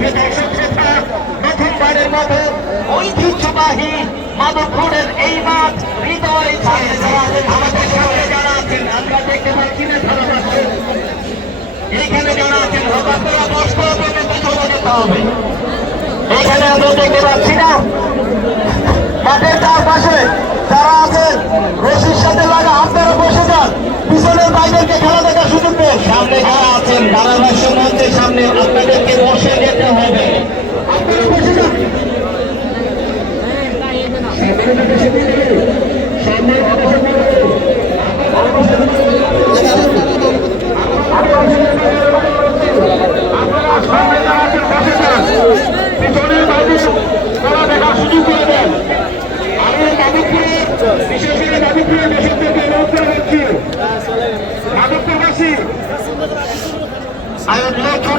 দর্শক শ্রোতা, প্রথমবারের মতো ঐতিহ্যবাহী মাদকপুরের এই মাঠ হৃদয় আমাদের সামনে যারা আছেন আমরা দেখতে পাচ্ছি না ধারাভাষ্য এইখানে যারা আছেন হতাশরা কষ্ট পর্যন্ত চলে যেতে হবে। এইখানে আমরা দেখতে পাচ্ছি না মাঠের চারপাশে যারা আছেন রশির সাথে লাগা আপনারা বসে যান, পিছনের বাইরেকে খেলা দেখার সুযোগ দেন। সামনে যারা আছেন ধারাভাষ্য মঞ্চের সামনে আপনাদেরকে বসে যেতে হবে, আপনারা বসে যান। I would like to